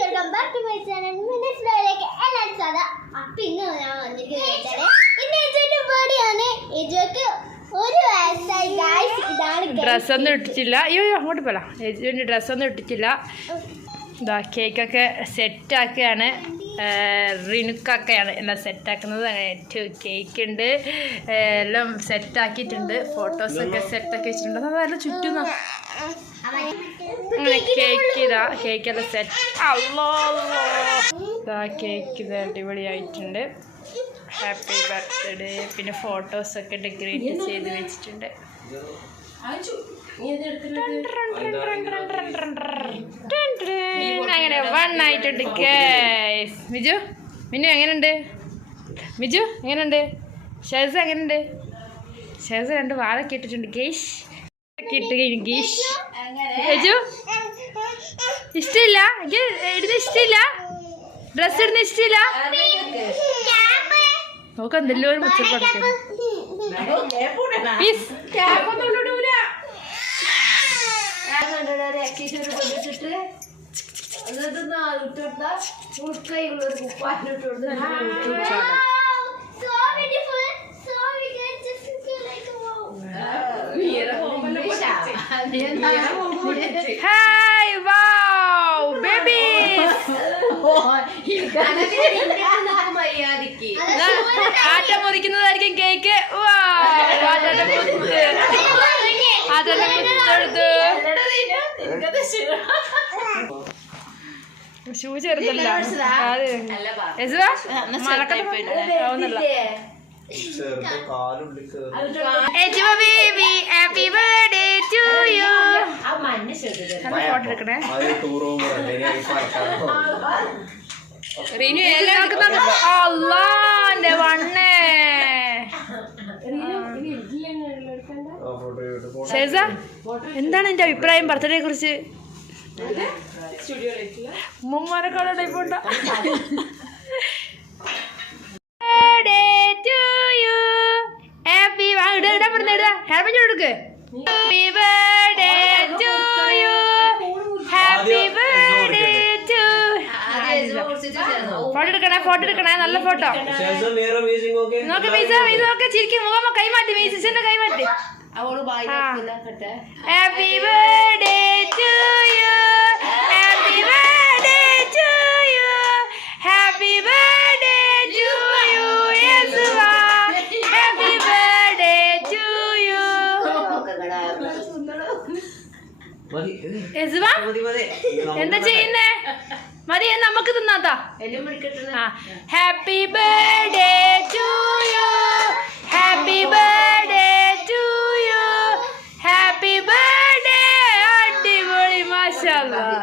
Welcome back to my channel minutes വ്ലോഗിലേക്ക് എല്ലാവരും സ്വാഗതം. അപ്പോൾ ഇന്ന് ഞാൻ വന്നിരിക്കുന്നത് ഇന്ന് ഏജുവിന്റെ ബർത്ത്ഡേ ആണ്. ഏജുക്ക് 1 വയസ്സായി ഗായ്സ്. ഇതാണ് ഡ്രസ്സൊന്നും ഇട്ടിട്ടില്ല. അയ്യോ അങ്ങോട്ട് പോലാം. ഏജുവിൻ്റെ ഡ്രസ്സൊന്നും ഇട്ടിട്ടില്ല. ഇതാ കേക്കൊക്കെ സെറ്റാക്കുകയാണ്. റിനുക്കൊക്കെയാണ് എല്ലാം സെറ്റാക്കുന്നത്. കേക്ക് ഉണ്ട്, എല്ലാം സെറ്റാക്കിയിട്ടുണ്ട്. ഫോട്ടോസൊക്കെ സെറ്റാക്കി വെച്ചിട്ടുണ്ട്. അതെല്ലാം ചുറ്റുന്ന കേക്ക് ഇതാ കേക്കെല്ലാം സെറ്റ്. ഇതാ കേക്ക് ഇത് അടിപൊളിയായിട്ടുണ്ട്. Happy birthday. പിന്നെ ഫോട്ടോസൊക്കെ ഡെക്കറേറ്റ് ചെയ്ത് വെച്ചിട്ടുണ്ട്. അങ്ങനെ 1 ആയിട്ടുണ്ട് ഗൈസ്. മിജു മിന്നു എങ്ങനെയുണ്ട്? മിജു എങ്ങനെയുണ്ട്? ഷെസ എങ്ങനെയുണ്ട്? ഷെസ 2 വാഴൊക്കെ ഇട്ടിട്ടുണ്ട് ഗേഷ്. ഇട്ട് കഴിഞ്ഞു ഗീഷ്. മിജു ഇഷ്ടമില്ല? ഇടുന്ന ഇഷ്ടമില്ല? ഡ്രസ് ഇടുന്ന ഇഷ്ടമില്ല? നോക്ക് എന്തെല്ലോ ഒരു മുച്ചപ്പടക്കം. Hi, wow, babies. ആറ്റ മുറിക്കുന്നതായിരിക്കും കേക്ക്. അതെല്ലാം എടുത്ത് ഷൂ ചെറുതല്ല. മലക്കല്ല. Happy birthday to you. Photo എടുക്കണേ. റീനു അല്ലാന്റെ വണ്ണേ. ഷെസ എന്താണ് എന്റെ അഭിപ്രായം ബർത്ത്ഡേ കുറിച്ച്? ഉമ്മമാരെക്കാളെ ടൈപ്പുണ്ട. ഹാപ്പി ഹാപ്പി കൊടുക്ക്. Happy birthday to you. Happy birthday to. Photo എടുക്കണേ, ഫോട്ടോ എടുക്കണേ, നല്ല ഫോട്ടോ. നോക്ക് മീസ നോക്ക് ചിരിക്കും. മുഖം കൈമാറ്റി, മീസിന്റെ കൈമാറ്റി. Happy birthday to you. Happy birthday to you. Happy birthday to you. യേശുവാ ഹാപ്പി ബർത്ത്ഡേ ടു യു. യേശുവാ എന്താ ചെയ്യുന്നേ? മതി നമുക്ക് തിന്നാത്താ. Happy birthday to you. Happy birthday to you. Happy birthday. അടിപൊളി മാഷാഅല്ലാഹ്.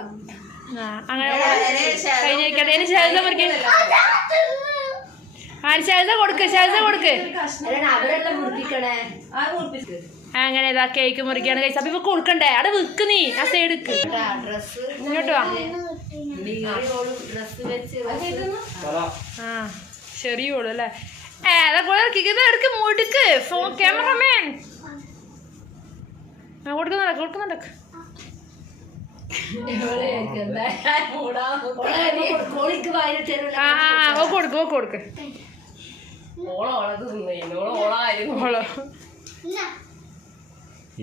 അങ്ങനെ കഴിഞ്ഞിരിക്കട്ടെ. ഇനി ഷെസ മുറിക്കേ. ഷെസ കൊടുക്ക്, ഷെസ കൊടുക്ക്. അങ്ങനെ ഇതാ കേക്ക് മുറിക്കാണ് കഴിച്ച. അപ്പൊ ഇവ കൊടുക്കണ്ടേ? അവിടെ വിക്ക് നീ ആ സൈഡ് ഇങ്ങോട്ട് വാ. ആ ചെറിയോളൂ അല്ലേ? എടുക്ക് മുടുക്ക്. ക്യാമറമാൻ കൊടുക്കുന്നുണ്ടോ? കൊടുക്കുന്നുണ്ടോ? ആ കൊടുക്ക്, കൊടുക്ക്.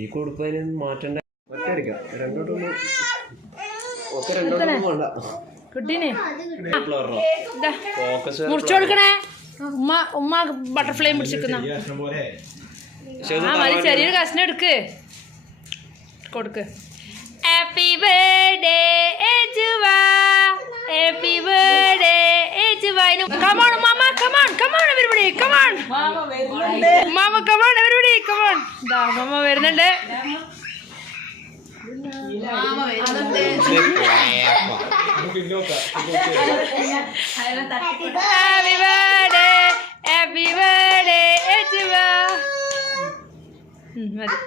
ഈ കൊടുക്കാനും മാറ്റണ്ട. കുട്ടീനെ മുറിച്ചു കൊടുക്കണേ. ഉമ്മ ബട്ടർഫ്ലൈ പിടിച്ചിരിക്കുന്ന. ആ മതി, ചെറിയൊരു കഷ്ണം എടുക്ക്. കൊടുക്ക്. ഹാപ്പി ബർത്ത്ഡേ ഏജുവാ. ഹാപ്പി ബർത്ത്ഡേ ഏജുവാ. കമോൺ മാമ, കമോൺ കമോൺ എവരിബഡി, കമോൺ മാമ, കമോൺ എവരിബഡി, കമോൺ. ദാ മാമ വരുന്നുണ്ട്. ഹാപ്പി ബർത്ത്ഡേ, ഹാപ്പി ബർത്ത്ഡേ ഏജുവാ. മതി.